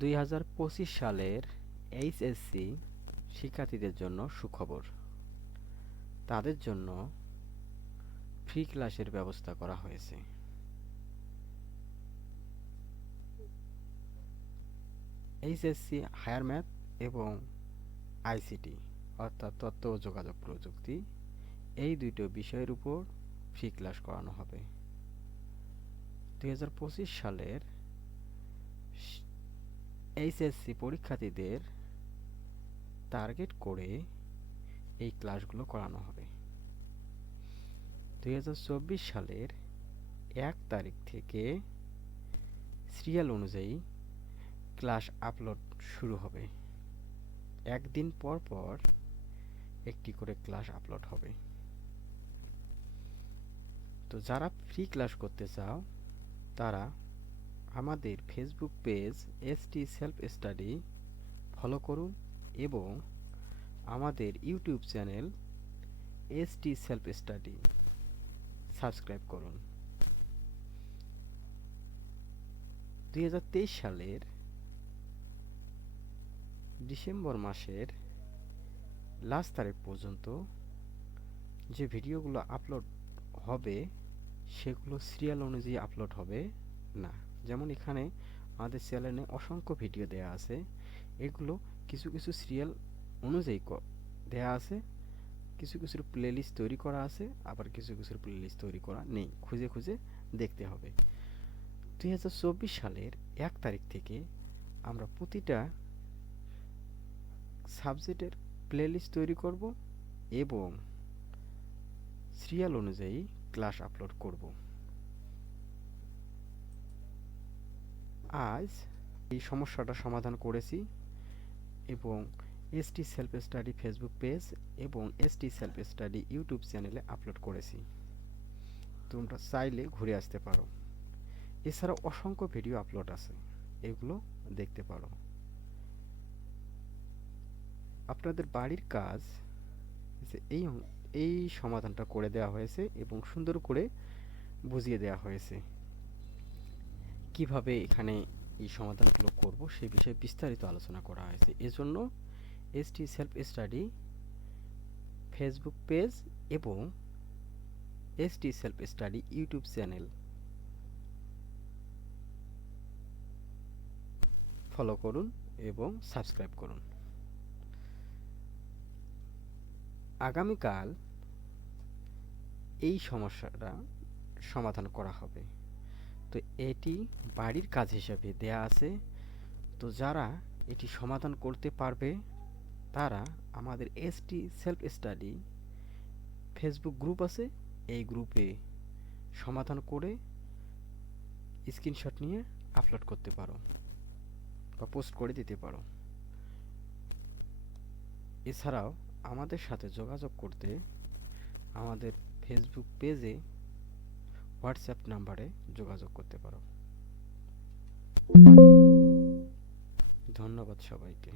2025 সালের এইচএসসি শিক্ষার্থীদের জন্য সুখবর। তাদের জন্য ফ্রি ক্লাসের ব্যবস্থা করা হয়েছে। এইচএসসি হায়ার ম্যাথ এবং আইসিটি অর্থাৎ তথ্য ও যোগাযোগ প্রযুক্তি, এই দুটো বিষয়ের উপর ফ্রি ক্লাস করানো হবে। 2025 সালের এইচএসসি পরীক্ষার্থীদের টার্গেট করে এই ক্লাসগুলো করানো হবে। 2024 সালের 1 তারিখ থেকে সিরিয়াল অনুযায়ী ক্লাস আপলোড শুরু হবে। একদিন পর পর একটি করে ক্লাস আপলোড হবে। তো যারা ফ্রি ক্লাস করতে চাও তারা আমাদের Facebook page ST self study follow করুন এবং আমাদের YouTube channel ST self study subscribe করুন। 2023 সালের ডিসেম্বর মাসের লাস্ট তারিখ পর্যন্ত যে ভিডিওগুলো আপলোড হবে সেগুলো সিরিয়াল অনুযায়ী আপলোড হবে না। যেমন এখানে আমাদের চ্যানেলে অসংখ্য ভিডিও দেয়া আছে, এগুলো কিছু কিছু সিরিয়াল অনুযায়ী দেয়া আছে, কিছু কিছুর প্লেলিস্ট তৈরি করা আছে, আবার কিছু কিছুর প্লেলিস্ট তৈরি করা নেই, খুঁজে খুঁজে দেখতে হবে। 2024 সালের 1 তারিখ থেকে আমরা প্রতিটা সাবজেক্টের প্লেলিস্ট তৈরি করব এবং সিরিয়াল অনুযায়ী ক্লাস আপলোড করব। আজ এই সমস্যাটা সমাধান করেছি এবং ST self study Facebook page এবং এসটি সেলফ স্টাডি ইউটিউব চ্যানেলে আপলোড করেছি। তোমরা চাইলে ঘুরে আসতে পারো। এছাড়াও অসংখ্য ভিডিও আপলোড আছে, এগুলো দেখতে পারো। আপনাদের বাড়ির কাজ এই সমাধানটা করে দেওয়া হয়েছে এবং সুন্দর করে বুঝিয়ে দেওয়া হয়েছে। কিভাবে এখানে এই সমাধানগুলো করব সে বিষয়ে বিস্তারিত আলোচনা করা হয়েছে। এজন্য ST self study Facebook page এবং ST self study YouTube channel follow করুন এবং সাবস্ক্রাইব করুন। আগামীকাল এই সমস্যাটা সমাধান করা হবে। তো এটি বাড়ির কাজ হিসেবে দেয়া আছে। তো যারা এটি সমাধান করতে পারবে তারা আমাদের ST self study Facebook group আছে, এই গ্রুপে সমাধান করে স্ক্রিনশট নিয়ে আপলোড করতে পারো বা পোস্ট করে দিতে পারো। এছাড়াও আমাদের সাথে যোগাযোগ করতে আমাদের ফেসবুক পেজে হোয়াটসঅ্যাপ নাম্বারে যোগাযোগ করতে পারো। ধন্যবাদ সবাইকে।